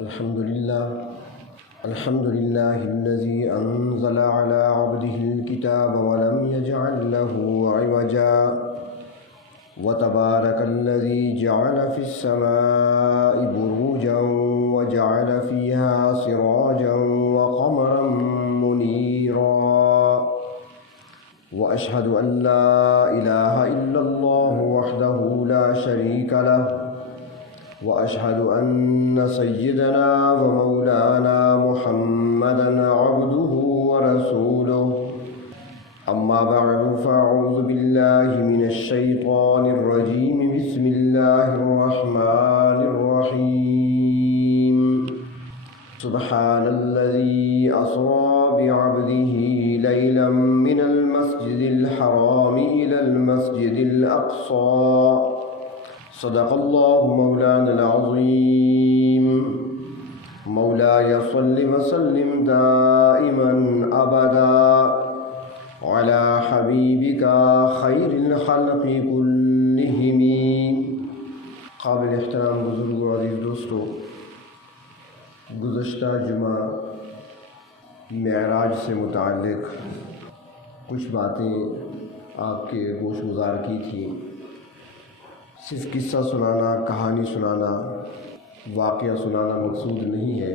الحمد لله الذي أنزل على عبده الكتاب ولم يجعل له عوجا وتبارك الذي جعل في السماء بروجا وجعل فيها سراجا وقمرا منيرا وأشهد أن لا إله إلا الله وحده لا شريك له وأشهد أن سيدنا ومولانا محمدًا عبده ورسوله أما بعد فأعوذ بالله من الشيطان الرجيم بسم الله الرحمن الرحيم سبحان الذي أسرى بعبده ليلا من المسجد الحرام إلى المسجد الأقصى صدق الله مولانا العظيم مولاي صل وسلم دائما أبدا على حبيبك خير الخلق كلهم. قابل احترام بزرگ و عزیز دوستو، گزشتہ جمعہ معراج سے متعلق کچھ باتیں آپ کے گوش گزار کی تھیں. صرف قصہ سنانا، کہانی سنانا، واقعہ سنانا مقصود نہیں ہے.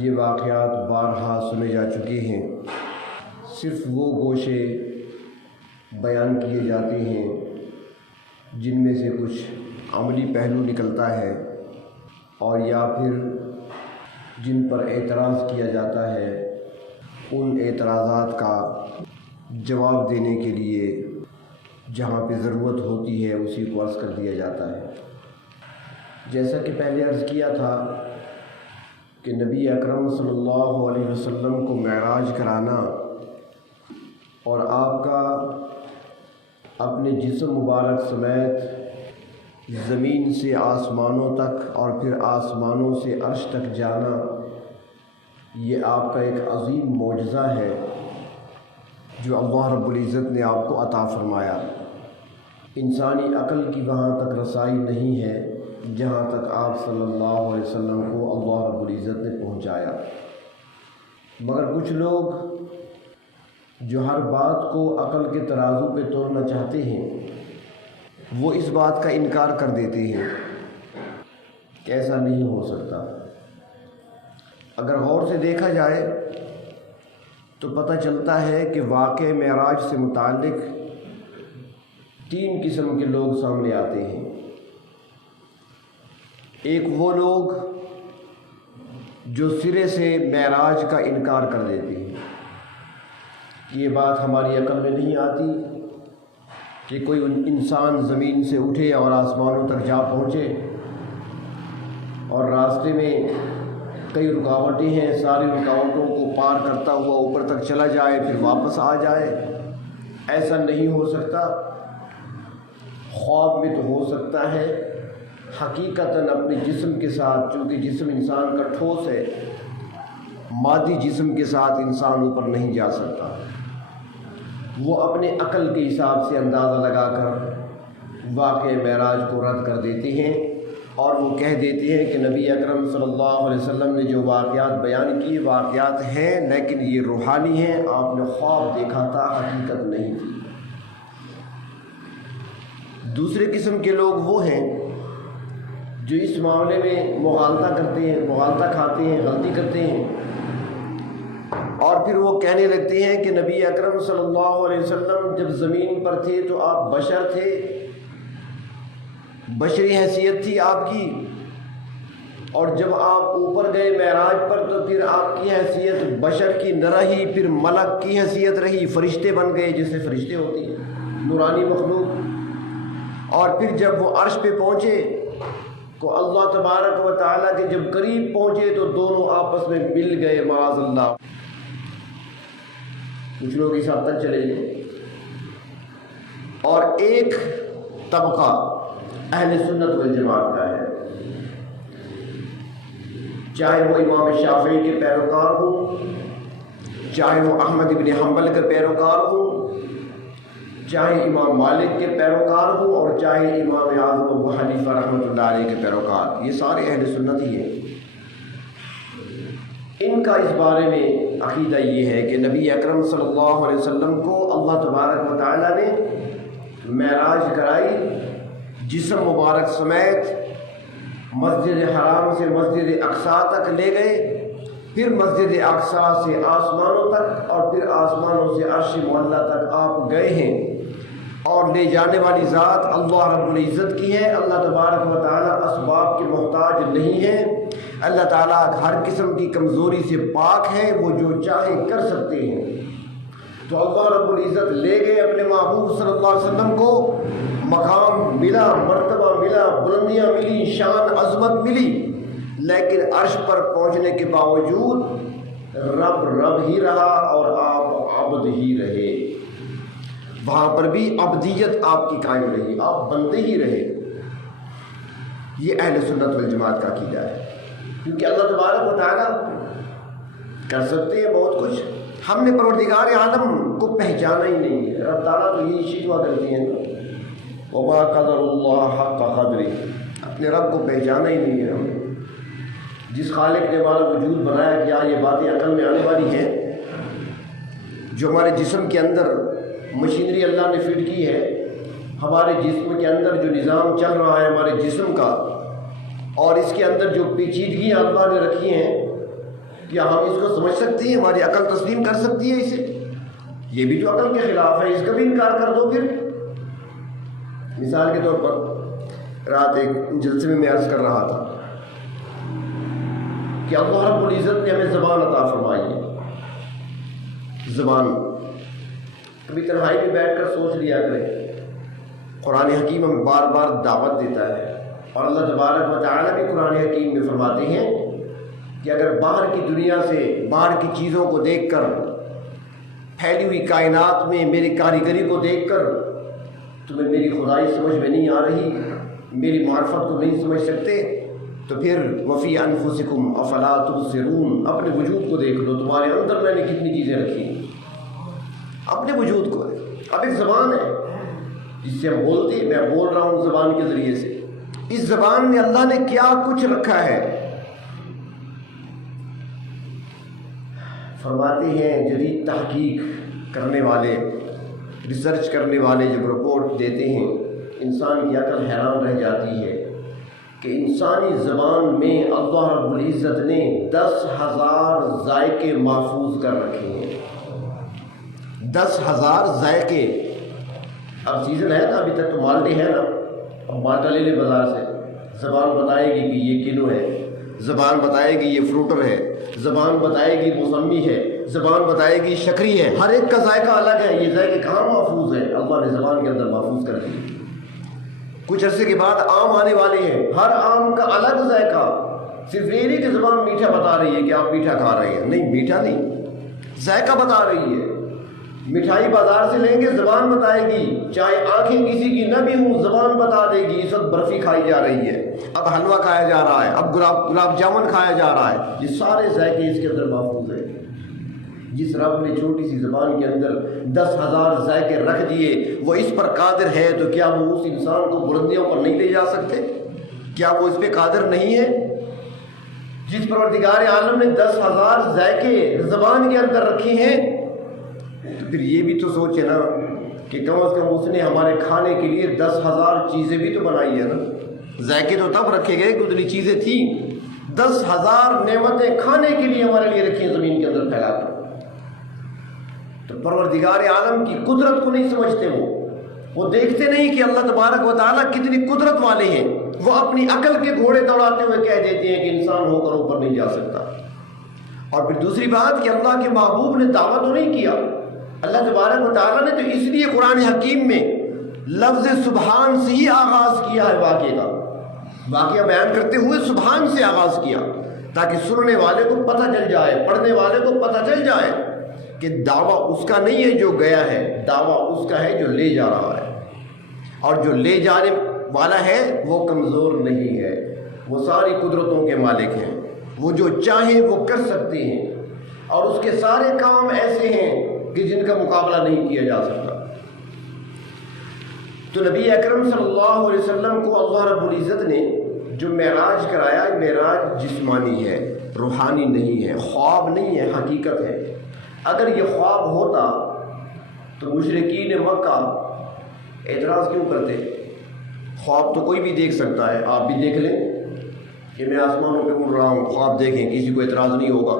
یہ واقعات بارہا سنے جا چکے ہیں. صرف وہ گوشے بیان کیے جاتے ہیں جن میں سے کچھ عملی پہلو نکلتا ہے اور یا پھر جن پر اعتراض کیا جاتا ہے ان اعتراضات کا جواب دینے کے لیے جہاں پہ ضرورت ہوتی ہے اسی کو عرض کر دیا جاتا ہے. جیسا کہ پہلے عرض کیا تھا کہ نبی اکرم صلی اللہ علیہ وسلم کو معراج کرانا اور آپ کا اپنے جسم مبارک سمیت زمین سے آسمانوں تک اور پھر آسمانوں سے عرش تک جانا، یہ آپ کا ایک عظیم معجزہ ہے جو اللہ رب العزت نے آپ کو عطا فرمایا. انسانی عقل کی وہاں تک رسائی نہیں ہے جہاں تک آپ صلی اللہ علیہ وسلم کو اللہ رب العزت نے پہنچایا. مگر کچھ لوگ جو ہر بات کو عقل کے ترازو پہ تولنا چاہتے ہیں وہ اس بات کا انکار کر دیتے ہیں کہ ایسا نہیں ہو سکتا. اگر غور سے دیکھا جائے تو پتہ چلتا ہے کہ واقع معراج سے متعلق تین قسم کے لوگ سامنے آتے ہیں. ایک وہ لوگ جو سرے سے معراج کا انکار کر دیتے ہیں کہ یہ بات ہماری عقل میں نہیں آتی کہ کوئی انسان زمین سے اٹھے اور آسمانوں تک جا پہنچے اور راستے میں کئی رکاوٹیں ہیں، ساری رکاوٹوں کو پار کرتا ہوا اوپر تک چلا جائے پھر واپس آ جائے. ایسا نہیں ہو سکتا. خواب میں تو ہو سکتا ہے، حقیقتاً اپنے جسم کے ساتھ، چونکہ جسم انسان کا ٹھوس ہے، مادی جسم کے ساتھ انسان اوپر نہیں جا سکتا. وہ اپنے عقل کے حساب سے اندازہ لگا کر واقع معراج کو رد کر دیتے ہیں اور وہ کہہ دیتے ہیں کہ نبی اکرم صلی اللہ علیہ وسلم نے جو واقعات بیان کیے واقعات ہیں لیکن یہ روحانی ہیں، آپ نے خواب دیکھا تھا، حقیقت نہیں تھی. دوسرے قسم کے لوگ وہ ہیں جو اس معاملے میں مغالطہ کرتے ہیں، مغالطہ کھاتے ہیں، غلطی کرتے ہیں اور پھر وہ کہنے لگتے ہیں کہ نبی اکرم صلی اللہ علیہ وسلم جب زمین پر تھے تو آپ بشر تھے، بشری حیثیت تھی آپ کی، اور جب آپ اوپر گئے معراج پر تو پھر آپ کی حیثیت بشر کی نہ رہی، پھر ملک کی حیثیت رہی، فرشتے بن گئے جیسے فرشتے ہوتے ہیں، نورانی مخلوق. اور پھر جب وہ عرش پہ پہنچے تو اللہ تبارک و تعالیٰ کے جب قریب پہنچے تو دونوں آپس میں مل گئے معاذ اللہ. کچھ لوگ اس حد تک چلے گئے. اور ایک طبقہ اہل سنت والجماعت کا ہے، چاہے وہ امام شافعی کے پیروکار ہوں، چاہے وہ احمد بن حنبل کے پیروکار ہوں، چاہے امام مالک کے پیروکار ہوں اور چاہے امام اعظم ابو حنیفہ رحمۃ اللہ علیہ کے پیروکار، یہ سارے اہل سنت ہی ہیں۔ ان کا اس بارے میں عقیدہ یہ ہے کہ نبی اکرم صلی اللہ علیہ وسلم کو اللہ تبارک و تعالیٰ نے معراج کرائی، جسم مبارک سمیت مسجد حرام سے مسجد اقصیٰ تک لے گئے، پھر مسجد اقصیٰ سے آسمانوں تک اور پھر آسمانوں سے عرش معلیٰ تک آپ گئے ہیں، اور لے جانے والی ذات اللہ رب العزت کی ہے۔ اللہ تبارک و تعالیٰ اسباب کے محتاج نہیں ہے، اللہ تعالیٰ ہر قسم کی کمزوری سے پاک ہے، وہ جو چاہیں کر سکتے ہیں۔ تو اللہ رب العزت لے گئے اپنے محبوب صلی اللہ علیہ وسلم کو، مقام ملا، مرتبہ ملا، بلندیاں ملی، شان عظمت ملی، لیکن عرش پر پہنچنے کے باوجود رب ہی رہا اور آپ عبد ہی رہے۔ وہاں پر بھی عبدیت آپ کی قائم رہی، آپ بندے ہی رہے۔ یہ اہل سنت والجماعت کا عقیدہ ہے، کیونکہ اللہ تبارک و تعالیٰ کر سکتے ہیں بہت کچھ، ہم نے پروردگار عالم کو پہچانا ہی نہیں ہے۔ رب تعالیٰ تو یہی شکوہ کرتے ہیں، وما قدر اللہ حق قدرہ، اپنے رب کو پہچانا ہی نہیں ہے ہم نے۔ جس خالق نے ہمارا وجود بنایا، کیا یہ باتیں عقل میں آنے والی ہیں؟ جو ہمارے جسم کے اندر مشینری اللہ نے فٹ کی ہے، ہمارے جسم کے اندر جو نظام چل رہا ہے ہمارے جسم کا، اور اس کے اندر جو پیچیدگیاں اللہ نے رکھی ہیں، کیا ہم اس کو سمجھ سکتے ہیں؟ ہماری عقل تسلیم کر سکتی ہے اسے؟ یہ بھی جو عقل کے خلاف ہے، اس کا بھی انکار کر دو پھر۔ مثال کے طور پر رات ایک جلسے میں عرض کر رہا تھا کہ اللہ رب العزت نے ہمیں زبان عطا فرمائی ہے۔ زبان کبھی تنہائی میں بیٹھ کر سوچ لیا کریں، قرآن حکیم ہمیں بار بار دعوت دیتا ہے، اور اللہ تبارک و تعالیٰ بھی قرآن حکیم میں فرماتے ہیں کہ اگر باہر کی دنیا سے، باہر کی چیزوں کو دیکھ کر، پھیلی ہوئی کائنات میں میری کاریگری کو دیکھ کر تمہیں میری خدائی سمجھ میں نہیں آ رہی، میری معرفت کو نہیں سمجھ سکتے، تو پھر وفی انفسکم افلا تبصرون، اپنے وجود کو دیکھ لو، تمہارے اندر میں نے کتنی چیزیں رکھی ہیں، اپنے وجود کو۔ اب ایک زبان ہے جس سے ہم بولتے ہیں، میں بول رہا ہوں زبان کے ذریعے سے، اس زبان میں اللہ نے کیا کچھ رکھا ہے؟ فرماتے ہیں جدید تحقیق کرنے والے، ریسرچ کرنے والے جب رپورٹ دیتے ہیں، انسان کی عقل حیران رہ جاتی ہے کہ انسانی زبان میں اللہ رب العزت نے 10,000 ذائقے محفوظ کر رکھے ہیں۔ 10,000 ذائقے۔ اب سیزن ہے نا، ابھی تک تو مالٹے ہے نا، اب مالٹا لے لے بازار سے، زبان بتائے گی کہ یہ کینو ہے، زبان بتائے گی یہ فروٹر ہے، زبان بتائے گی موسمی ہے، زبان بتائے گی شکری ہے، ہر ایک کا ذائقہ الگ ہے۔ یہ ذائقے کہاں محفوظ ہے؟ اللہ نے زبان کے اندر محفوظ کر دی۔ کچھ عرصے کے بعد آم آنے والے ہیں، ہر آم کا الگ ذائقہ۔ صرف یہ نہیں کہ زبان میٹھا بتا رہی ہے کہ آپ میٹھا کھا رہے ہیں، نہیں، میٹھا نہیں، ذائقہ بتا رہی ہے۔ مٹھائی بازار سے لیں گے، زبان بتائے گی، چاہے آنکھیں کسی کی نہ بھی ہوں، زبان بتا دے گی۔ اس وقت برفی کھائی جا رہی ہے، اب حلوہ کھایا جا رہا ہے، اب گلاب جامن کھایا جا رہا ہے، یہ سارے ذائقے اس کے اندر محفوظ ہیں۔ جس رب نے چھوٹی سی زبان کے اندر 10,000 ذائقے رکھ دیے، وہ اس پر قادر ہے، تو کیا وہ اس انسان کو بلندیوں پر نہیں لے جا سکتے؟ کیا وہ اس پہ قادر نہیں ہے؟ جس پروردگار عالم نے 10,000 ذائقے زبان کے اندر رکھے ہیں، تو پھر یہ بھی تو سوچے نا کہ کم از کم اس نے ہمارے کھانے کے لیے 10,000 چیزیں بھی تو بنائی ہے نا۔ ذائقے تو تب رکھے گئے کہ اتنی چیزیں تھیں، 10,000 نعمتیں کھانے کے لیے ہمارے لیے رکھی ہیں زمین کے اندر پھیلا کر۔ تو پروردگار عالم کی قدرت کو نہیں سمجھتے، وہ دیکھتے نہیں کہ اللہ تبارک و تعالیٰ کتنی قدرت والے ہیں۔ وہ اپنی عقل کے گھوڑے دوڑاتے ہوئے کہہ دیتے ہیں کہ انسان ہو کر اوپر نہیں جا سکتا۔ اور پھر دوسری بات کہ اللہ کے محبوب نے دعویٰ تو نہیں کیا، اللہ تبارک و تعالیٰ نے تو اس لیے قرآن حکیم میں لفظ سبحان سے ہی آغاز کیا ہے، واقعہ بیان کرتے ہوئے سبحان سے آغاز کیا، تاکہ سننے والے کو پتہ چل جائے، پڑھنے والے کو پتہ چل جائے کہ دعویٰ اس کا نہیں ہے جو گیا ہے، دعویٰ اس کا ہے جو لے جا رہا ہے، اور جو لے جانے والا ہے وہ کمزور نہیں ہے، وہ ساری قدرتوں کے مالک ہیں، وہ جو چاہیں وہ کر سکتے ہیں، اور اس کے سارے کام ایسے ہیں کہ جن کا مقابلہ نہیں کیا جا سکتا۔ تو نبی اکرم صلی اللہ علیہ وسلم کو اللہ رب العزت نے جو معراج کرایا، معراج جسمانی ہے، روحانی نہیں ہے، خواب نہیں ہے، حقیقت ہے۔ اگر یہ خواب ہوتا تو مشرکین مکہ اعتراض کیوں کرتے؟ خواب تو کوئی بھی دیکھ سکتا ہے، آپ بھی دیکھ لیں کہ میں آسمانوں پہ اڑ رہا ہوں، خواب دیکھیں، کسی کو اعتراض نہیں ہوگا۔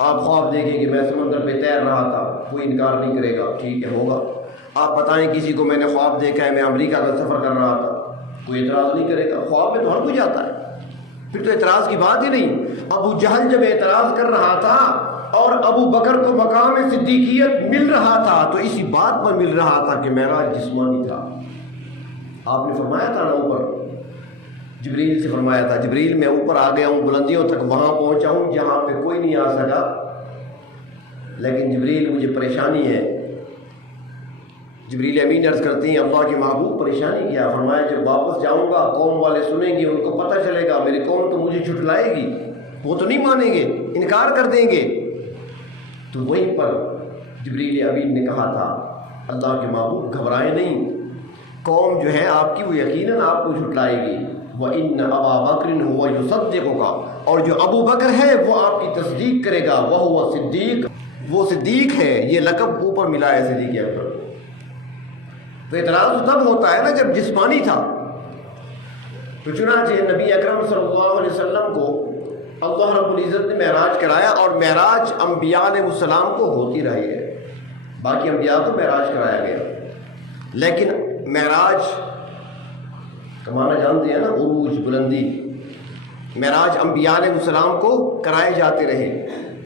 آپ خواب دیکھیں کہ میں سمندر پہ تیر رہا تھا، کوئی انکار نہیں کرے گا، ٹھیک ہے، ہوگا۔ آپ بتائیں کسی کو میں نے خواب دیکھا ہے میں امریکہ کا سفر کر رہا تھا، کوئی اعتراض نہیں کرے گا۔ خواب میں تو ہر کوئی جاتا ہے، پھر تو اعتراض کی بات ہی نہیں۔ ابو جہل جب اعتراض کر رہا تھا اور ابو بکر کو مقام صدیقیت مل رہا تھا تو اسی بات پر مل رہا تھا کہ معراج جسمانی تھا۔ آپ نے فرمایا تھا نا اوپر، جبریل سے فرمایا تھا، جبریل میں اوپر آ گیا ہوں، بلندیوں تک وہاں پہنچا ہوں جہاں پہ کوئی نہیں آ سکا، لیکن جبریل مجھے پریشانی ہے۔ جبریل امین عرض کرتے ہیں اللہ کے محبوب پریشانی کیا؟ فرمایا جب واپس جاؤں گا قوم والے سنیں گے، ان کو پتہ چلے گا میری قوم تو مجھے جھٹلائے گی، وہ تو نہیں مانیں گے، انکار کر دیں گے۔ تو وہیں پر جبریل امین نے کہا تھا اللہ کے محبوب گھبرائے نہیں، قوم جو ہے آپ کی وہ یقیناً آپ کو جھٹلائے گی۔ وَإِنَّ أَبَا بَكْرٍ هُوَ يُصَدِّقُكَ، اور جو ابو بکر ہے وہ آپ کی تصدیق کرے گا۔ وَهُوَ صدیق، وہ صدیق ہے، یہ لقب اوپر ملا ہے صدیق اکبر۔ تو اعتراض تب ہوتا ہے نا جب جسمانی تھا۔ تو چنانچہ نبی اکرم صلی اللہ علیہ وسلم کو اللہ رب العزت نے معراج کرایا، اور معراج انبیاء علیہ السلام کو ہوتی رہی ہے، باقی انبیاء کو معراج کرایا گیا، لیکن معراج کا معنی جانتے ہیں نا، عروج، بلندی۔ معراج انبیاء علیہ السلام کو کرائے جاتے رہے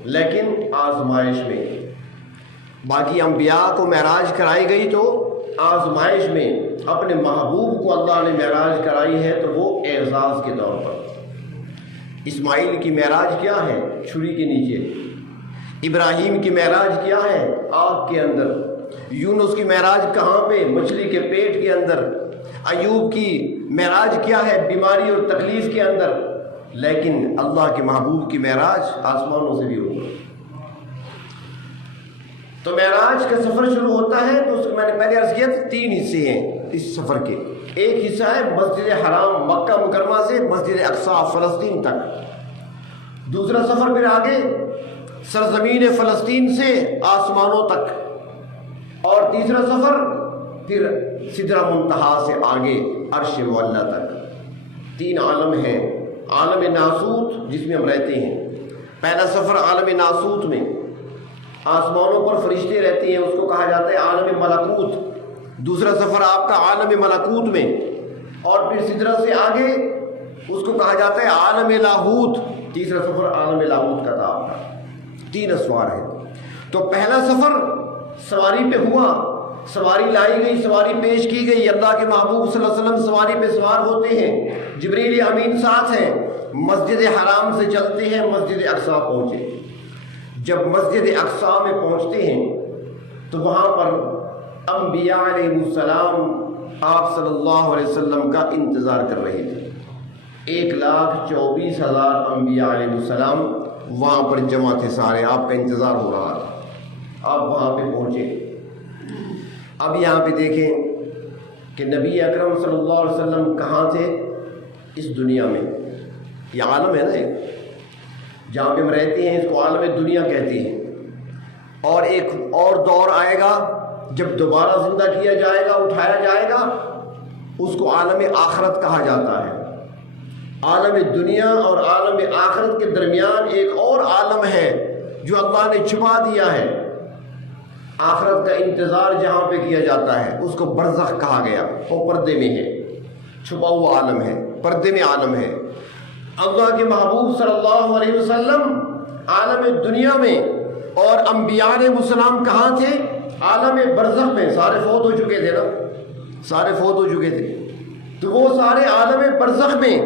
لیکن آزمائش میں، باقی انبیاء کو معراج کرائی گئی تو آزمائش میں اپنے محبوب کو اللہ نے معراج کرائی ہے تو وہ اعزاز کے طور پر۔ اسماعیل کی معراج کیا ہے؟ چھری کے نیچے۔ ابراہیم کی معراج کیا ہے؟ آگ کے اندر۔ یونس کی معراج کہاں پہ؟ مچھلی کے پیٹ کے اندر۔ ایوب کی معراج کیا ہے؟ بیماری اور تکلیف کے اندر۔ لیکن اللہ کے محبوب کی معراج آسمانوں سے بھی ہوگا۔ تو معراج کا سفر شروع ہوتا ہے تو اس کو میں نے پہلے عرض کیا تھا 3 حصے ہیں اس سفر کے۔ ایک حصہ ہے مسجد حرام مکہ مکرمہ سے مسجد اقصی فلسطین تک، دوسرا سفر پھر آگے سرزمین فلسطین سے آسمانوں تک، اور تیسرا سفر پھر سدرہ منتہا سے آگے عرش معلیٰ تک۔ 3 عالم ہیں۔ عالم ناسوت جس میں ہم رہتے ہیں، پہلا سفر عالم ناسوت میں، آسمانوں پر فرشتے رہتے ہیں، اس کو کہا جاتا ہے عالم ملکوت۔ دوسرا سفر آپ کا عالم ملکوت میں، اور پھر سدرہ سے آگے اس کو کہا جاتا ہے عالم لاہوت۔ تیسرا سفر عالم لاہوت کا تھا آپ کا۔ 3 اسوار ہیں۔ تو پہلا سفر سواری پہ ہوا، سواری لائی گئی، سواری پیش کی گئی، اللہ کے محبوب صلی اللہ علیہ وسلم سواری پہ سوار ہوتے ہیں، جبریل امین ساتھ ہیں، مسجد حرام سے چلتے ہیں، مسجد اقصی پہنچے۔ جب مسجد اقصی میں پہنچتے ہیں تو وہاں پر انبیاء علیہ السلام آپ صلی اللہ علیہ وسلم کا انتظار کر رہے تھے۔ 1,24,000 انبیاء علیہ السلام وہاں پر جمع تھے، سارے آپ کا انتظار ہو رہا تھا۔ آپ وہاں پہ پہنچے۔ اب یہاں پہ دیکھیں کہ نبی اکرم صلی اللہ علیہ وسلم کہاں تھے؟ اس دنیا میں۔ یہ عالم ہے نا جہاں پہ ہم رہتے ہیں، اس کو عالم دنیا کہتے ہیں، اور ایک اور دور آئے گا جب دوبارہ زندہ کیا جائے گا، اٹھایا جائے گا، اس کو عالم آخرت کہا جاتا ہے۔ عالم دنیا اور عالم آخرت کے درمیان ایک اور عالم ہے جو اللہ نے چھپا دیا ہے۔ آخرت کا انتظار جہاں پہ کیا جاتا ہے اس کو برزخ کہا گیا، وہ پردے میں ہے، چھپا ہوا عالم ہے، پردے میں عالم ہے۔ اللہ کے محبوب صلی اللہ علیہ وسلم عالم دنیا میں، اور انبیاء علیہ السلام کہاں تھے؟ عالم برزخ میں۔ سارے فوت ہو چکے تھے نا، سارے فوت ہو چکے تھے، تو وہ سارے عالم برزخ میں،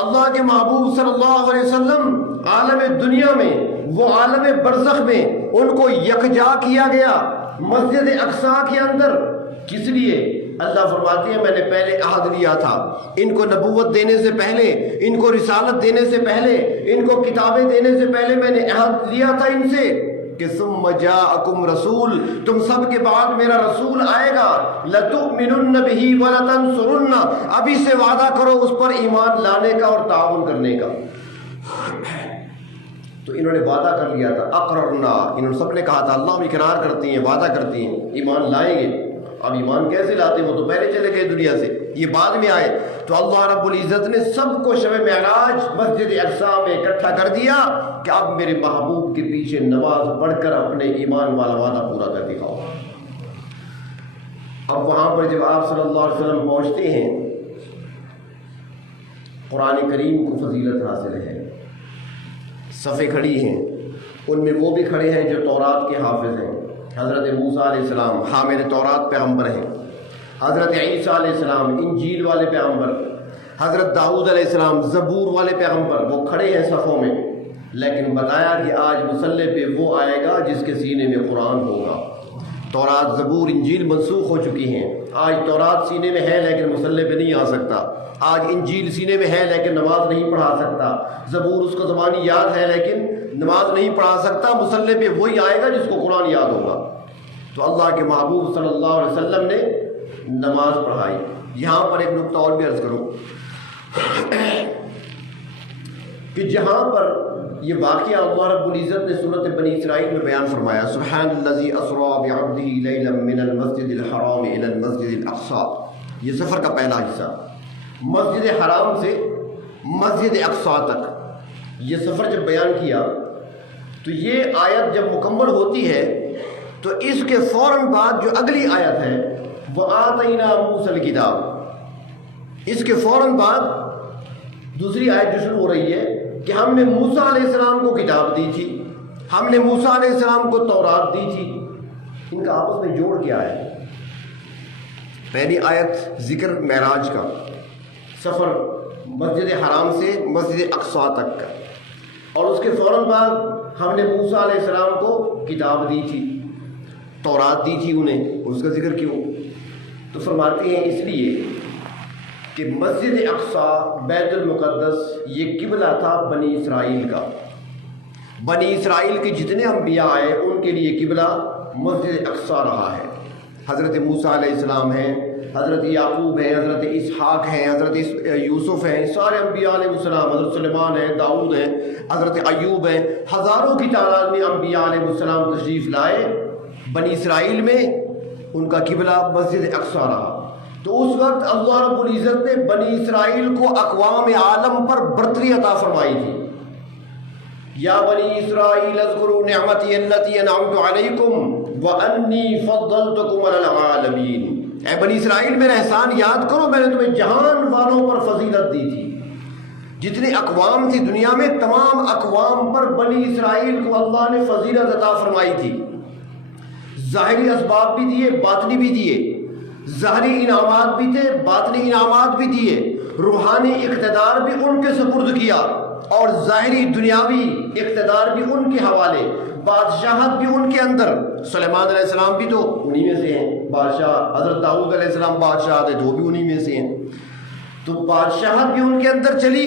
اللہ کے محبوب صلی اللہ علیہ وسلم عالم دنیا میں، وہ عالم برزخ میں، ان کو یکجا کیا گیا مسجد اقصی کے اندر۔ کس لیے؟ اللہ فرماتے ہیں میں نے پہلے عہد لیا تھا ان کو، نبوت دینے سے پہلے، ان کو رسالت دینے سے پہلے، ان کو کتابیں دینے سے پہلے میں نے عہد لیا تھا ان سے کہ ثم جاءکم رسول، تم سب کے بعد میرا رسول آئے گا، لتؤمنن بہ ولتنصرن، ابھی سے وعدہ کرو اس پر ایمان لانے کا اور تعاون کرنے کا۔ تو انہوں نے وعدہ کر لیا تھا، اقررنا، انہوں نے سب نے کہا تھا اللہ بھی اقرار کرتی ہیں، وعدہ کرتی ہیں ایمان لائیں گے۔ اب ایمان کیسے لاتے ہیں، وہ تو پہلے چلے گئے دنیا سے، یہ بعد میں آئے۔ تو اللہ رب العزت نے سب کو شب معراج مسجد اقصی میں اکٹھا کر دیا کہ اب میرے محبوب کے پیچھے نماز پڑھ کر اپنے ایمان والا وعدہ پورا کر دکھاؤ۔ اب وہاں پر جب آپ صلی اللہ علیہ وسلم پہنچتے ہیں، قرآن کریم کو فضیلت حاصل ہے، صفیں کھڑی ہیں، ان میں وہ بھی کھڑے ہیں جو تورات کے حافظ ہیں، حضرت موسیٰ علیہ السلام حامل تورات پیغمبر ہیں، حضرت عیسیٰ علیہ السلام انجیل والے پیغمبر، حضرت داؤد علیہ السلام زبور والے پیغمبر، وہ کھڑے ہیں صفوں میں۔ لیکن بتایا کہ آج مصلی پہ وہ آئے گا جس کے سینے میں قرآن ہوگا۔ تورات زبور انجیل منسوخ ہو چکی ہیں، آج تورات سینے میں ہے لیکن مصلی پہ نہیں آ سکتا، آج انجیل سینے میں ہے لیکن نماز نہیں پڑھا سکتا، زبور اس کو زبانی یاد ہے لیکن نماز نہیں پڑھا سکتا، مصلی پہ وہی آئے گا جس کو قرآن یاد ہوگا۔ تو اللہ کے محبوب صلی اللہ علیہ وسلم نے نماز پڑھائی۔ یہاں پر ایک نقطہ اور بھی عرض کروں کہ جہاں پر یہ واقعہ اللہ رب العزت نے سورۃ بنی اسرائیل میں بیان فرمایا، سبحان الذی اسریٰ بعبدہ لیلا من المسجد الحرام الی المسجد الاقصی، یہ سفر کا پہلا حصہ، مسجد حرام سے مسجد اقصی تک یہ سفر جب بیان کیا تو یہ آیت جب مکمل ہوتی ہے تو اس کے فوراً بعد جو اگلی آیت ہے وَآتَيْنَا مُوسَى الْكِتَابَ، اس کے فوراً بعد دوسری آیت جو شروع ہو رہی ہے کہ ہم نے موسیٰ علیہ السلام کو کتاب دی تھی، ہم نے موسیٰ علیہ السلام کو تورات دی تھی۔ ان کا آپس میں جوڑ کیا ہے؟ پہلی آیت ذکر معراج کا، سفر مسجد حرام سے مسجد اقصی تک کا، اور اس کے فوراً بعد ہم نے موسیٰ علیہ السلام کو کتاب دی تھی، تورات دی تھی انہیں، اس کا ذکر کیوں؟ تو فرماتے ہیں اس لیے کہ مسجد اقصی بیت المقدس یہ قبلہ تھا بنی اسرائیل کا، بنی اسرائیل کے جتنے انبیاء آئے ان کے لیے قبلہ مسجد اقصی رہا ہے۔ حضرت موسیٰ علیہ السلام ہیں، حضرت یعقوب ہیں، حضرت اسحاق ہیں، حضرت یوسف ہیں، سارے انبیاء علیہ السلام، حضرت سلیمان ہیں، داؤد ہیں، حضرت ایوب ہیں، ہزاروں کی تعداد میں انبیاء علیہ السلام تشریف لائے۔ بنی اسرائیل میں ان کا قبلہ مسجد اقصی رہا۔ تو اس وقت اللہ رب العزت نے بنی اسرائیل کو اقوام عالم پر برتری عطا فرمائی تھی۔ یا بنی اسرائیل اذکروا نعمتی التی انعمت علیکم وانی فضلتکم علی العالمین، اے بنی اسرائیل میرا احسان یاد کرو، میں نے تمہیں جہان والوں پر فضیلت دی تھی۔ جتنے اقوام تھی دنیا میں تمام اقوام پر بنی اسرائیل کو اللہ نے فضیلت عطا فرمائی تھی، ظاہری اسباب بھی دیے، باطنی بھی دیے، ظاہری انعامات بھی تھے، باطنی انعامات بھی دیے، روحانی اقتدار بھی ان کے سپرد کیا اور ظاہری دنیاوی اقتدار بھی ان کے حوالے، بادشاہت بھی ان کے اندر۔ سلیمان علیہ السلام بھی تو انہی میں سے ہیں بادشاہ، حضرت داؤد علیہ السلام بادشاہ تھے تو بھی انہی میں سے ہیں۔ تو بادشاہت بھی ان کے اندر چلی،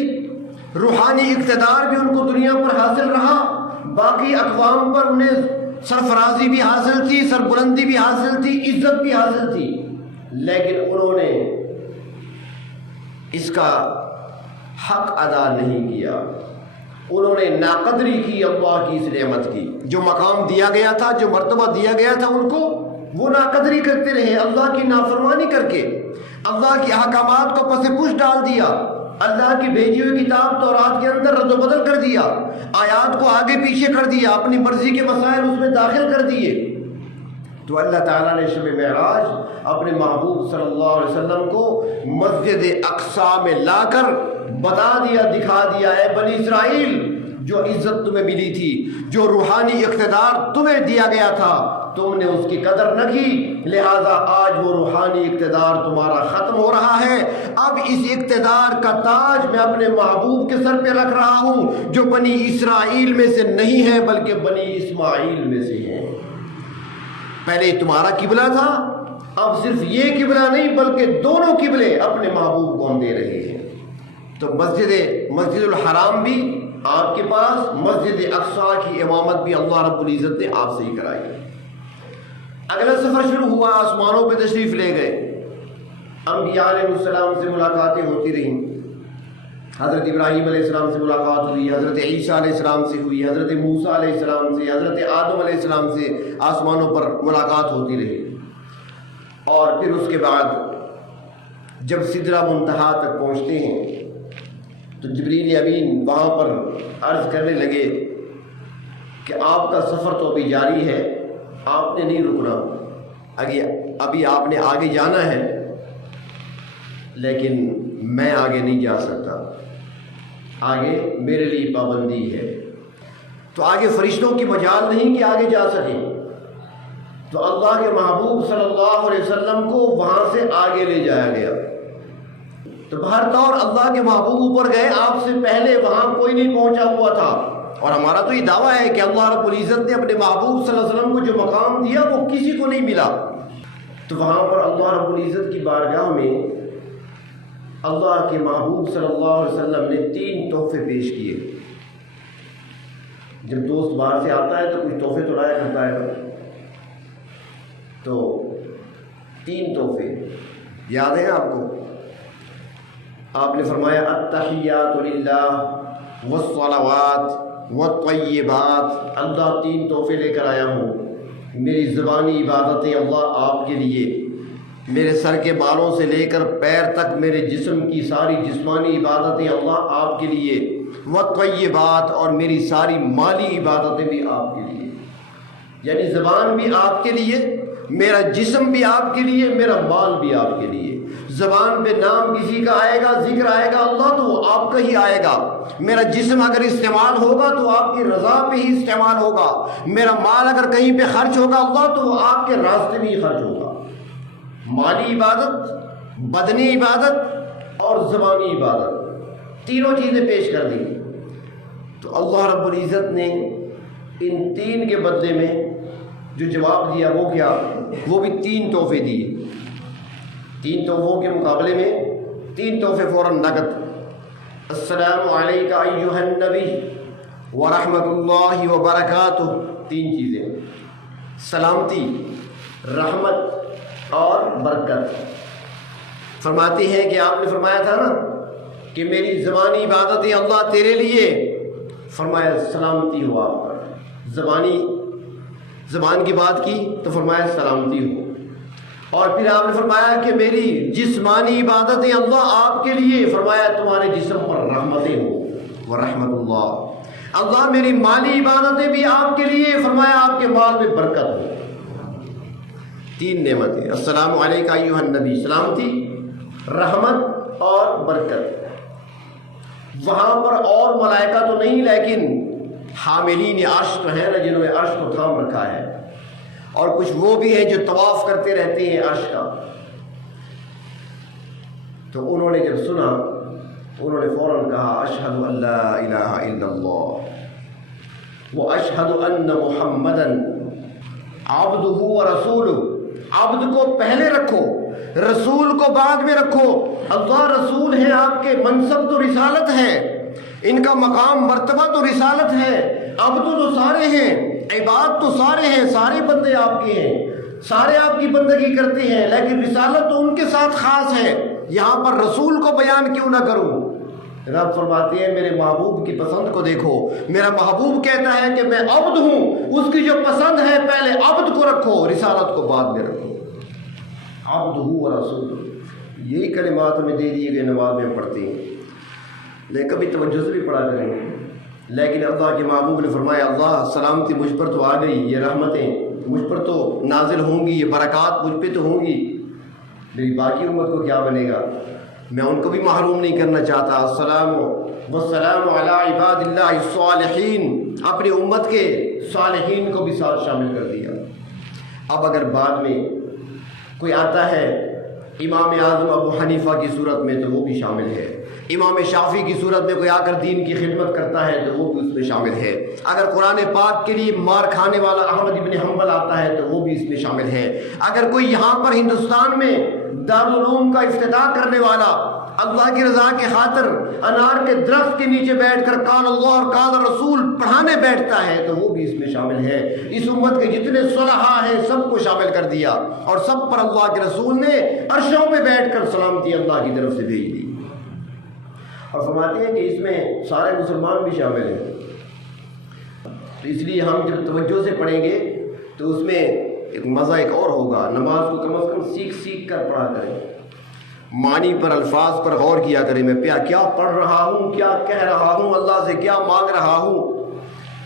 روحانی اقتدار بھی ان کو دنیا پر حاصل رہا، باقی اقوام پر انہیں سرفرازی بھی حاصل تھی، سربلندی بھی حاصل تھی، عزت بھی حاصل تھی، لیکن انہوں نے اس کا حق ادا نہیں کیا، انہوں نے ناقدری کی اللہ کی اس نعمت کی۔ جو مقام دیا گیا تھا، جو مرتبہ دیا گیا تھا ان کو، وہ ناقدری کرتے رہے، اللہ کی نافرمانی کر کے اللہ کے احکامات کو پس پش ڈال دیا، اللہ کی بھیجی ہوئی کتاب تورات کے اندر رد و بدل کر دیا، آیات کو آگے پیچھے کر دیا، اپنی مرضی کے مسائل اس میں داخل کر دیے۔ تو اللہ تعالیٰ نے شب معراج اپنے محبوب صلی اللہ علیہ وسلم کو مسجد اقصی میں لا کر بتا دیا، دکھا دیا، اے بنی اسرائیل جو عزت تمہیں ملی تھی، جو روحانی اقتدار تمہیں دیا گیا تھا، تم نے اس کی قدر نہ کی، لہذا آج وہ روحانی اقتدار تمہارا ختم ہو رہا ہے۔ اب اس اقتدار کا تاج میں اپنے محبوب کے سر پہ رکھ رہا ہوں، جو بنی اسرائیل میں سے نہیں ہے بلکہ بنی اسماعیل میں سے ہیں۔ پہلے تمہارا قبلہ تھا، اب صرف یہ قبلہ نہیں بلکہ دونوں قبلے اپنے محبوب کو ہم دے رہے ہیں۔ تو مسجد الحرام بھی آپ کے پاس مسجد اقصیٰ کی امامت بھی اللہ رب العزت نے آپ سے ہی کرائی۔ اگلا سفر شروع ہوا، آسمانوں پہ تشریف لے گئے، انبیاء علیہ السلام سے ملاقاتیں ہوتی رہیں، حضرت ابراہیم علیہ السلام سے ملاقات ہوئی، حضرت عیسیٰ علیہ السلام سے ہوئی، حضرت موسیٰ علیہ السلام سے، حضرت آدم علیہ السلام سے آسمانوں پر ملاقات ہوتی رہی۔ اور پھر اس کے بعد جب سدرہ منتہا تک پہنچتے ہیں تو جبریل امین وہاں پر عرض کرنے لگے کہ آپ کا سفر تو ابھی جاری ہے، آپ نے نہیں رکنا، ابھی آپ نے آگے جانا ہے، لیکن میں آگے نہیں جا سکتا، آگے میرے لیے پابندی ہے۔ تو آگے فرشتوں کی مجال نہیں کہ آگے جا سکیں، تو اللہ کے محبوب صلی اللہ علیہ وسلم کو وہاں سے آگے لے جایا گیا۔ تو بہر طور اللہ کے محبوب اوپر گئے، آپ سے پہلے وہاں کوئی نہیں پہنچا ہوا تھا، اور ہمارا تو یہ دعویٰ ہے کہ اللہ رب العزت نے اپنے محبوب صلی اللہ علیہ وسلم کو جو مقام دیا وہ کسی کو نہیں ملا۔ تو وہاں پر اللہ رب العزت کی بارگاہ میں اللہ کے محبوب صلی اللہ علیہ وسلم نے 3 تحفے پیش کیے۔ جب دوست باہر سے آتا ہے تو کچھ تحفے تو لایا کرتا ہے، تو 3 تحفے یاد ہیں آپ کو؟ آپ نے فرمایا التحیات للہ والصلوات والطیبات، اللہ 3 تحفے لے کر آیا ہوں۔ میری زبانی عبادتیں اللہ آپ کے لیے، میرے سر کے بالوں سے لے کر پیر تک میرے جسم کی ساری جسمانی عبادتیں اللہ آپ کے لیے، والطیبات، اور میری ساری مالی عبادتیں بھی آپ کے لیے، یعنی زبان بھی آپ کے لیے، میرا جسم بھی آپ کے لیے، میرا مال بھی آپ کے لیے۔ زبان پہ نام کسی کا آئے گا، ذکر آئے گا اللہ، تو وہ آپ کا ہی آئے گا۔ میرا جسم اگر استعمال ہوگا تو آپ کی رضا پہ ہی استعمال ہوگا۔ میرا مال اگر کہیں پہ خرچ ہوگا اللہ، تو وہ آپ کے راستے میں ہی خرچ ہوگا۔ مالی عبادت، بدنی عبادت اور زبانی عبادت، تینوں چیزیں پیش کر دی۔ تو اللہ رب العزت نے ان 3 کے بدلے میں جو جواب دیا وہ کیا؟ وہ بھی 3 تحفے دیے۔ 3 تحفوں کے مقابلے میں 3 تحفے فوراً نقد۔ السلام علیکہ ایھا النبی ورحمۃ اللہ وبرکاتہ، 3 چیزیں، سلامتی، رحمت اور برکت۔ فرماتے ہیں کہ آپ نے فرمایا تھا نا کہ میری زبانی عبادت اللہ تیرے لیے، فرمایا سلامتی ہو آپ پر۔ زبان کی بات کی تو فرمایا سلامتی ہو، اور پھر آپ نے فرمایا کہ میری جسمانی عبادتیں اللہ آپ کے لیے، فرمایا تمہارے جسم پر رحمتیں ہو ورحمت اللہ۔ اللہ میری مالی عبادتیں بھی آپ کے لیے، فرمایا آپ کے مال میں برکت ہو۔ 3 نعمتیں، السلام علیکہ ایھا النبی، سلامتی، رحمت اور برکت۔ وہاں پر اور ملائکہ تو نہیں، لیکن حاملین عرش تو ہیں نا، جنہوں نے عرش کو تھام رکھا ہے، اور کچھ وہ بھی ہیں جو طواف کرتے رہتے ہیں عرش کا۔ تو انہوں نے جب سنا تو انہوں نے فوراً کہا اشہد ان لا الہ الا اللہ واشہد ان محمدا عبدہ ورسولہ۔ عبد کو پہلے رکھو، رسول کو بعد میں رکھو۔ اللہ رسول ہے، آپ کے منصب تو رسالت ہے، ان کا مقام مرتبہ تو رسالت ہے۔ عبد تو سارے ہیں، عباد تو سارے ہیں، سارے بندے آپ کے ہیں، سارے آپ کی بندگی کرتے ہیں، لیکن رسالت تو ان کے ساتھ خاص ہے۔ یہاں پر رسول کو بیان کیوں نہ کروں؟ رب فرماتے ہیں میرے محبوب کی پسند کو دیکھو، میرا محبوب کہتا ہے کہ میں عبد ہوں، اس کی جو پسند ہے پہلے عبد کو رکھو، رسالت کو بعد میں رکھو۔ عبد و رسول، یہی کلمات ہمیں دے دیے گئے، نماز میں پڑھتے ہیں، لیکن کبھی توجہ سے بھی پڑھا کریں۔ لیکن اللہ کے محبوب نے فرمایا اللہ سلامتی مجھ پر تو آ گئی، یہ رحمتیں مجھ پر تو نازل ہوں گی، یہ برکات مجھ پہ تو ہوں گی، میری باقی امت کو کیا بنے گا؟ میں ان کو بھی محروم نہیں کرنا چاہتا۔ السلام والسلام علی عباد اللہ الصالحین، اپنی امت کے صالحین کو بھی ساتھ شامل کر دیا۔ اب اگر بعد میں کوئی آتا ہے امام اعظم ابو حنیفہ کی صورت میں تو وہ بھی شامل ہے، امام شافعی کی صورت میں کوئی آ کر دین کی خدمت کرتا ہے تو وہ بھی اس میں شامل ہے، اگر قرآن پاک کے لیے مار کھانے والا احمد ابن حنبل آتا ہے تو وہ بھی اس میں شامل ہے، اگر کوئی یہاں پر ہندوستان میں دارالعلوم کا افتتاح کرنے والا اللہ کی رضا کے خاطر انار کے درخت کے نیچے بیٹھ کر قال اللہ اور قال رسول پڑھانے بیٹھتا ہے تو وہ بھی اس میں شامل ہے۔ اس امت کے جتنے صلحاء ہیں سب کو شامل کر دیا، اور سب پر اللہ کے رسول نے عرشوں میں بیٹھ کر سلامتی اللہ کی طرف سے بھیج دی، اور فرماتے ہیں کہ اس میں سارے مسلمان بھی شامل ہیں۔ تو اس لیے ہم جب توجہ سے پڑھیں گے تو اس میں ایک مزہ ایک اور ہوگا۔ نماز کو کم از کم سیکھ کر پڑھا کریں، معنی پر الفاظ پر غور کیا کریں، میں کیا پڑھ رہا ہوں، کیا کہہ رہا ہوں، اللہ سے کیا مانگ رہا ہوں۔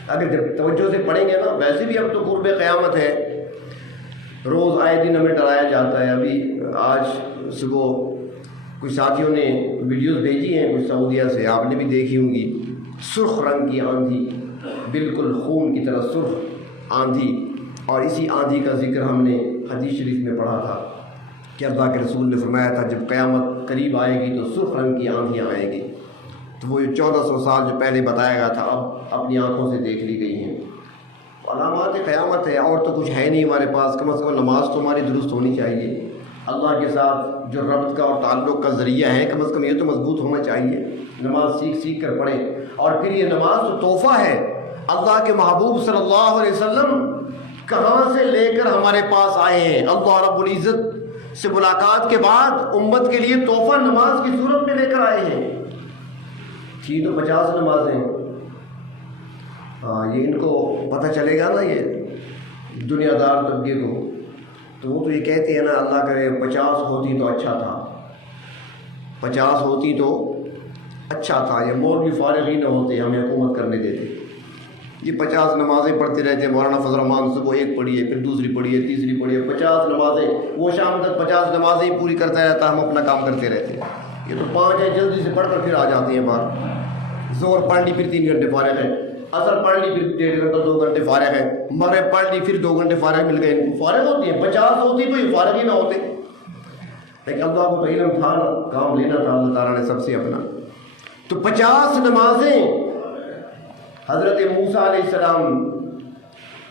اگر جب توجہ سے پڑھیں گے نا، ویسے بھی اب تو قرب قیامت ہے، روز آئے دن ہمیں ڈرایا جاتا ہے۔ ابھی آج صبح کچھ ساتھیوں نے ویڈیوز بھیجی ہیں کچھ سعودیہ سے، آپ نے بھی دیکھی ہوں گی، سرخ رنگ کی آندھی، بالکل خون کی طرح سرخ آندھی، اور اسی آندھی کا ذکر ہم نے حدیث شریف میں پڑھا تھا کہ اللہ کے رسول نے فرمایا تھا جب قیامت قریب آئے گی تو سرخ رنگ کی آندھیاں آئیں گی۔ تو وہ 1400 سال جو پہلے بتایا گیا تھا اب اپنی آنکھوں سے دیکھ لی گئی ہیں۔ علامات قیامت ہے، اور تو کچھ ہے نہیں ہمارے پاس، کم از کم نماز تو ہماری درست ہونی چاہیے، اللہ کے ساتھ جو ربط کا اور تعلق کا ذریعہ ہے کم از کم یہ تو مضبوط ہونا چاہیے۔ نماز سیکھ کر پڑھیں، اور پھر یہ نماز تو تحفہ ہے، اللہ کے محبوب صلی اللہ علیہ وسلم کہاں سے لے کر ہمارے پاس آئے ہیں، اللہ رب العزت سے ملاقات کے بعد امت کے لیے تحفہ نماز کی صورت میں لے کر آئے ہیں۔ تھی تو 50 نمازیں، یہ ان کو پتہ چلے گا نا یہ دنیا دار طبقے کو، تو وہ تو یہ کہتے ہیں نا اللہ کرے 50 ہوتی تو اچھا تھا، 50 ہوتی تو اچھا تھا، یہ مولوی فارغ ہی نہ ہوتے ہمیں حکومت کرنے دیتے۔ یہ 50 نمازیں پڑھتے رہتے، مولانا فضل الرحمان صبح ایک پڑھیے، پھر دوسری پڑھیے، تیسری پڑھیے، 50 نمازیں، وہ شام تک 50 نمازیں ہی پوری کرتا رہتا، ہم اپنا کام کرتے رہتے ہیں۔ یہ تو 5 ہیں، جلدی سے پڑھ کر پھر آ جاتے ہیں باہر، زور پڑھ لی پھر 3 گھنٹے فارغ ہیں، عصر پڑھ لی پھر 1.5 گھنٹہ 2 گھنٹے فارغ ہیں، مغرب پڑھ لی پھر 2 گھنٹے فارغ مل گئے، ان کو فارغ ہوتی ہیں۔ 50 ہوتی تو یہ فارغ ہی نہ ہوتے، لیکن اللہ کو تو علم تھا نا، کام لینا تھا اللہ تعالیٰ نے سب سے اپنا۔ تو 50 نمازیں حضرت موسیٰ علیہ السلام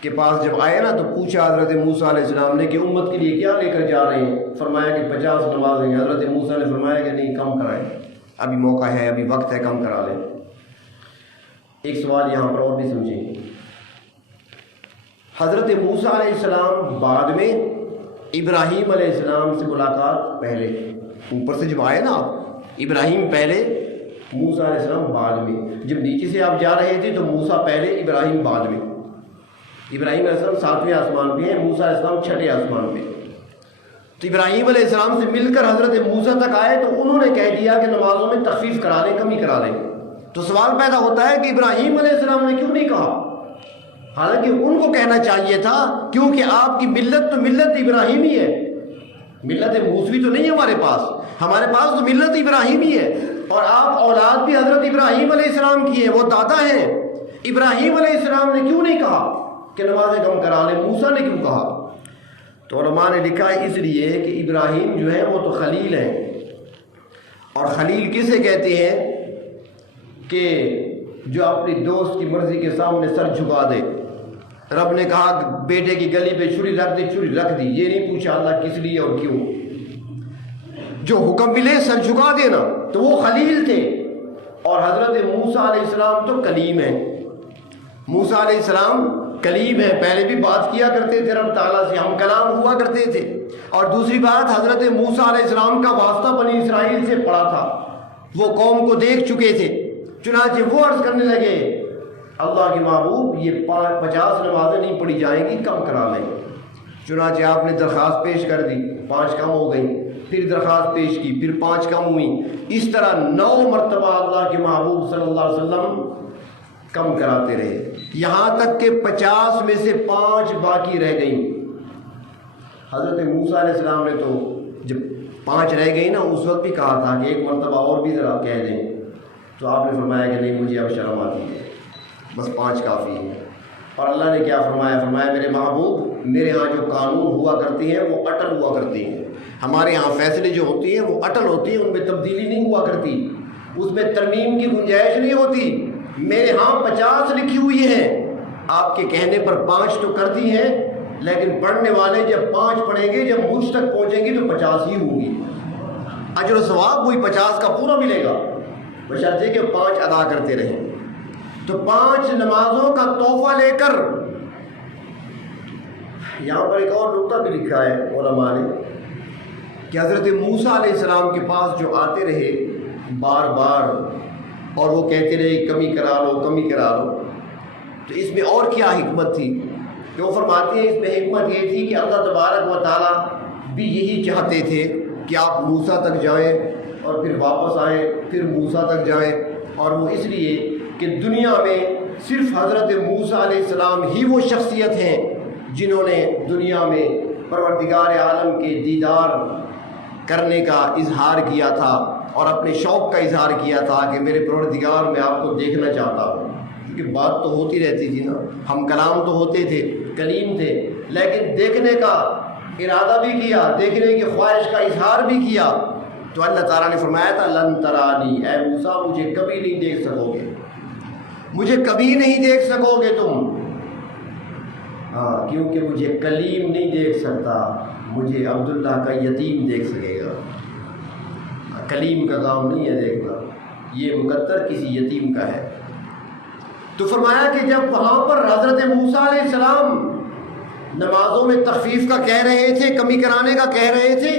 کے پاس جب آئے نا تو پوچھا حضرت موسیٰ علیہ السلام نے کہ امت کے لیے کیا لے کر جا رہے ہیں؟ فرمایا کہ 50 نمازیں۔ حضرت موسیٰ نے فرمایا کہ نہیں، کم کرائیں، ابھی موقع ہے، ابھی وقت ہے، کم کرا لیں۔ ایک سوال یہاں پر اور بھی سمجھیں، حضرت موسیٰ علیہ السلام بعد میں، ابراہیم علیہ السلام سے ملاقات پہلے، اوپر سے جب آئے نا ابراہیم پہلے، موسیٰ علیہ السلام بعد میں۔ جب نیچے سے آپ جا رہے تھے تو موسیٰ پہلے، ابراہیم بعد میں۔ ابراہیم علیہ السلام 7ویں آسمان پہ ہیں، موسیٰ علیہ السلام 6ٹھے آسمان پہ۔ تو ابراہیم علیہ السلام سے مل کر حضرت موسیٰ تک آئے تو انہوں نے کہہ دیا کہ نمازوں میں تخفیف کرا لیں، کمی کرا لیں۔ تو سوال پیدا ہوتا ہے کہ ابراہیم علیہ السلام نے کیوں نہیں کہا؟ حالانکہ ان کو کہنا چاہیے تھا، کیونکہ آپ کی ملت تو ملت ابراہیمی ہے، ملت موسوی تو نہیں ہمارے پاس تو ملت ابراہیمی ہے، اور آپ اولاد بھی حضرت ابراہیم علیہ السلام کی ہیں، وہ دادا ہیں۔ ابراہیم علیہ السلام نے کیوں نہیں کہا کہ نمازیں کم کرا لیں؟ موسیٰ نے کیوں کہا؟ تو علماء نے لکھا ہے اس لیے کہ ابراہیم جو ہے وہ تو خلیل ہیں، اور خلیل کسے کہتے ہیں کہ جو اپنی دوست کی مرضی کے سامنے سر جھکا دے۔ رب نے کہا کہ بیٹے کی گلی پہ چھری رکھ دی، چھری رکھ دی، یہ نہیں پوچھا اللہ کس لیے اور کیوں، جو حکم ملے سر جھکا دینا، تو وہ خلیل تھے۔ اور حضرت موسیٰ علیہ السلام تو کلیم ہیں، موسیٰ علیہ السلام کلیم ہیں، پہلے بھی بات کیا کرتے تھے رب تعالیٰ سے، ہم کلام ہوا کرتے تھے۔ اور دوسری بات، حضرت موسیٰ علیہ السلام کا واسطہ بنی اسرائیل سے پڑا تھا، وہ قوم کو دیکھ چکے تھے، چنانچہ وہ عرض کرنے لگے اللہ کے محبوب یہ 50 نمازیں نہیں پڑھی جائیں گی، کم کرا لیں۔ چنانچہ آپ نے درخواست پیش کر دی، 5 کم ہو گئیں، پھر درخواست پیش کی، پھر 5 کم ہوئیں، اس طرح 9 مرتبہ اللہ کے محبوب صلی اللہ علیہ وسلم کم کراتے رہے، یہاں تک کہ 50 میں سے 5 باقی رہ گئیں۔ حضرت موسیٰ علیہ السلام نے تو جب 5 رہ گئی نا، اس وقت بھی کہا تھا کہ 1 مرتبہ اور بھی ذرا کہہ دیں، تو آپ نے فرمایا کہ نہیں، مجھے اب شرم آتی ہے، بس 5 کافی ہے۔ اور اللہ نے کیا فرمایا؟ فرمایا میرے محبوب، میرے ہاں جو قانون ہوا کرتے ہیں وہ اٹل ہوا کرتے ہیں، ہمارے ہاں فیصلے جو ہوتی ہیں وہ اٹل ہوتی ہیں، ان میں تبدیلی نہیں ہوا کرتی، اس میں ترمیم کی گنجائش نہیں ہوتی۔ میرے ہاں 50 لکھی ہوئی ہیں، آپ کے کہنے پر 5 تو کر دی ہیں، لیکن پڑھنے والے جب 5 پڑھیں گے، جب مجھ تک پہنچیں گے تو 50 ہی ہوں گی۔ اجر و ثواب وہی 50 کا پورا ملے گا، بشرطے کہ 5 ادا کرتے رہیں۔ تو 5 نمازوں کا تحفہ لے کر، یہاں پر ایک اور نقطہ بھی لکھا ہے علماء نے کہ حضرت موسیٰ علیہ السلام کے پاس جو آتے رہے بار بار اور وہ کہتے رہے کمی کرا لو کمی کرا لو، تو اس میں اور کیا حکمت تھی؟ کہ وہ فرماتے ہیں اس میں حکمت یہ تھی کہ اللہ تبارک و تعالیٰ بھی یہی چاہتے تھے کہ آپ موسیٰ تک جائیں اور پھر واپس آئیں، پھر موسیٰ تک جائیں، اور وہ اس لیے کہ دنیا میں صرف حضرت موسیٰ علیہ السلام ہی وہ شخصیت ہیں جنہوں نے دنیا میں پروردگار عالم کے دیدار کرنے کا اظہار کیا تھا اور اپنے شوق کا اظہار کیا تھا کہ میرے پروردگار میں آپ کو دیکھنا چاہتا ہوں، کیونکہ بات تو ہوتی رہتی تھی نا، ہم کلام تو ہوتے تھے، کلیم تھے، لیکن دیکھنے کا ارادہ بھی کیا، دیکھنے کی خواہش کا اظہار بھی کیا۔ تو اللہ تعالیٰ نے فرمایا تھا لن ترانی، اے موسیٰ مجھے کبھی نہیں دیکھ سکو گے، مجھے کبھی نہیں دیکھ سکو گے تم، ہاں کیونکہ مجھے کلیم نہیں دیکھ سکتا، مجھے عبداللہ کا یتیم دیکھ سکے گا، کلیم کا کام نہیں ہے دیکھنا، یہ مقدر کسی یتیم کا ہے۔ تو فرمایا کہ جب وہاں پر حضرت موسیٰ علیہ السلام نمازوں میں تخفیف کا کہہ رہے تھے، کمی کرانے کا کہہ رہے تھے،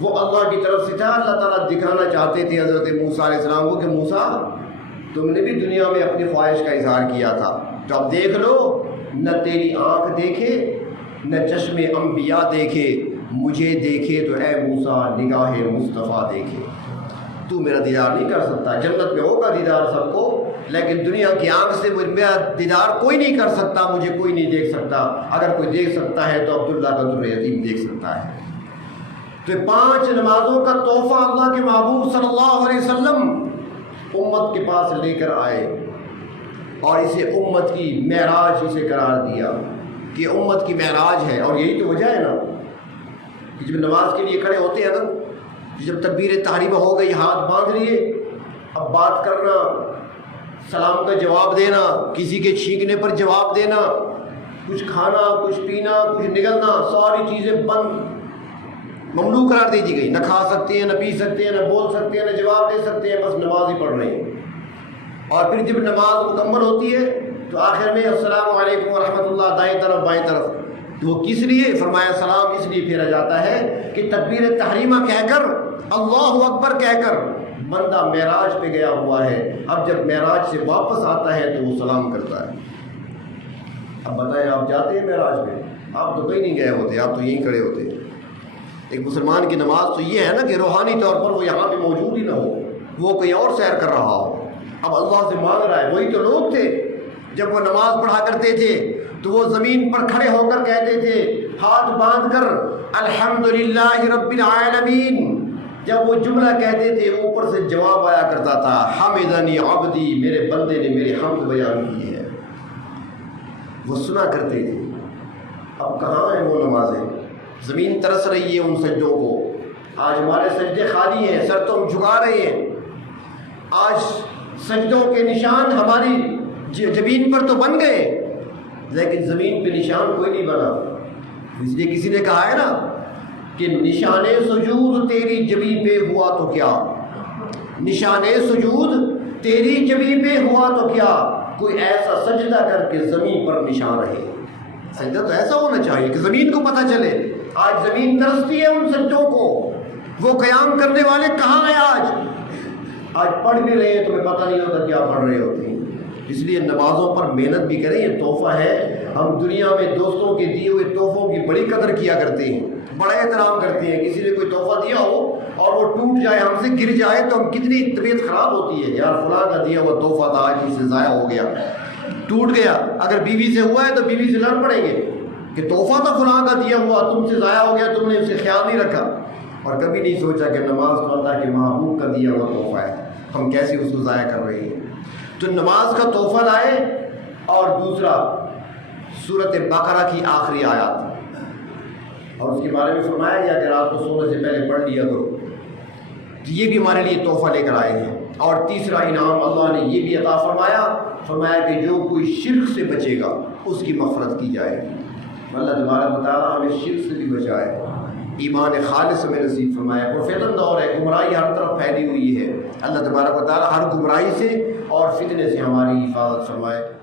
وہ اللہ کی طرف سے تھا، اللہ تعالیٰ دکھانا چاہتے تھے حضرت موسیٰ علیہ السلام کو کہ موسیٰ تم نے بھی دنیا میں اپنی خواہش کا اظہار کیا تھا، تو اب دیکھ لو، نہ تیری آنکھ دیکھے نہ چشم انبیاء دیکھے، مجھے دیکھے تو اے موسیٰ نگاہ مصطفیٰ دیکھے، تو میرا دیدار نہیں کر سکتا، جنت میں ہوگا دیدار سب کو، لیکن دنیا کی آنکھ سے میرا دیدار کوئی نہیں کر سکتا، مجھے کوئی نہیں دیکھ سکتا، اگر کوئی دیکھ سکتا ہے تو عبداللہ کا در یتیم دیکھ سکتا ہے۔ تو 5 نمازوں کا تحفہ اللہ کے محبوب صلی اللہ علیہ وسلم امت کے پاس لے کر آئے اور اسے امت کی معراج اسے قرار دیا کہ امت کی معراج ہے، اور یہی تو وجہ ہے نا کہ جب نماز کے لیے کھڑے ہوتے ہیں نا، جب تکبیر تحریمہ ہو گئی، ہاتھ باندھ لیے، اب بات کرنا، سلام کا جواب دینا، کسی کے چھینکنے پر جواب دینا، کچھ کھانا کچھ پینا کچھ نگلنا، ساری چیزیں بند ممنوع قرار دی گئی، نہ کھا سکتے ہیں نہ پی سکتے ہیں نہ بول سکتے ہیں نہ جواب دے سکتے ہیں، بس نماز ہی پڑھ رہے ہیں۔ اور پھر جب نماز مکمل ہوتی ہے تو آخر میں السلام علیکم ورحمۃ اللہ، دائیں طرف بائیں طرف، تو وہ کس لیے؟ فرمایا سلام اس لیے پھیرا جاتا ہے کہ تکبیر تحریمہ کہہ کر، اللہ اکبر کہہ کر بندہ معراج پہ گیا ہوا ہے، اب جب معراج سے واپس آتا ہے تو وہ سلام کرتا ہے۔ اب بتائیں آپ جاتے ہیں معراج پہ؟ آپ تو کہیں نہیں گئے ہوتے، آپ تو یہیں کھڑے ہوتے ہیں۔ ایک مسلمان کی نماز تو یہ ہے نا کہ روحانی طور پر وہ یہاں پہ موجود ہی نہ ہو، وہ کہیں اور سیر کر رہا ہو، اب اللہ سے مانگ رہا ہے۔ وہی تو لوگ تھے جب وہ نماز پڑھا کرتے تھے تو وہ زمین پر کھڑے ہو کر کہتے تھے ہاتھ باندھ کر الحمدللہ رب العالمین، جب وہ جملہ کہتے تھے اوپر سے جواب آیا کرتا تھا حمدنی عبدی، میرے بندے نے میری حمد بیان کی ہے، وہ سنا کرتے تھے۔ اب کہاں ہیں وہ نمازیں؟ زمین ترس رہی ہے ان سجدوں کو، آج ہمارے سجدے خالی ہیں، سر تو ہم جھکا رہے ہیں، آج سجدوں کے نشان ہماری زمین پر تو بن گئے لیکن زمین پہ نشان کوئی نہیں بنا۔ اس لیے کسی نے کہا ہے نا کہ نشان سجود تیری جبیں پہ ہوا تو کیا، نشان سجود تیری جبیں پہ ہوا تو کیا، کوئی ایسا سجدہ کر کے زمین پر نشان رہے۔ سجدہ تو ایسا ہونا چاہیے کہ زمین کو پتہ چلے۔ آج زمین ترستی ہے ان سجدوں کو، وہ قیام کرنے والے کہاں ہیں؟ آج پڑھ بھی رہے ہیں تمہیں پتہ نہیں ہوتا کیا پڑھ رہے ہوتے ہیں۔ اس لیے نمازوں پر محنت بھی کریں، یہ تحفہ ہے۔ ہم دنیا میں دوستوں کے دیے ہوئے تحفوں کی بڑی قدر کیا کرتے ہیں، بڑا احترام کرتے ہیں۔ کسی نے کوئی تحفہ دیا ہو اور وہ ٹوٹ جائے، ہم سے گر جائے تو ہم کتنی طبیعت خراب ہوتی ہے، یار فلاں کا دیا ہوا تحفہ تھا آج مجھ سے ضائع ہو گیا، ٹوٹ گیا۔ اگر بیوی سے ہوا ہے تو بیوی سے لڑ پڑیں گے کہ تحفہ تھا فلاں کا دیا ہوا، تم سے ضائع ہو گیا، تم نے اسے خیال نہیں رکھا، اور کبھی نہیں سوچا کہ نماز تو اللہ کے محبوب کا دیا ہوا تحفہ ہے، ہم کیسے اس کو ضائع کر رہے ہیں۔ تو نماز کا تحفہ لائے۔ اور دوسرا سورۃ بقرہ کی آخری آیات، اور اس کے بارے میں فرمایا گیا کہ رات کو سونے سے پہلے پڑھ لیا کرو، تو یہ بھی ہمارے لیے تحفہ لے کر آئے ہیں۔ اور تیسرا انعام اللہ نے یہ بھی عطا فرمایا کہ جو کوئی شرک سے بچے گا اس کی مغفرت کی جائے۔ اللہ تبارک و تعالیٰ ہمیں شرک سے بھی بچائے، ایمان خالص میں نصیب فرمائے۔ اور فتن دور ہے، گمراہی ہر طرف پھیلی ہوئی ہے، اللہ تبارک و تعالی ہر گمراہی سے اور فتنے سے ہماری حفاظت فرمائے۔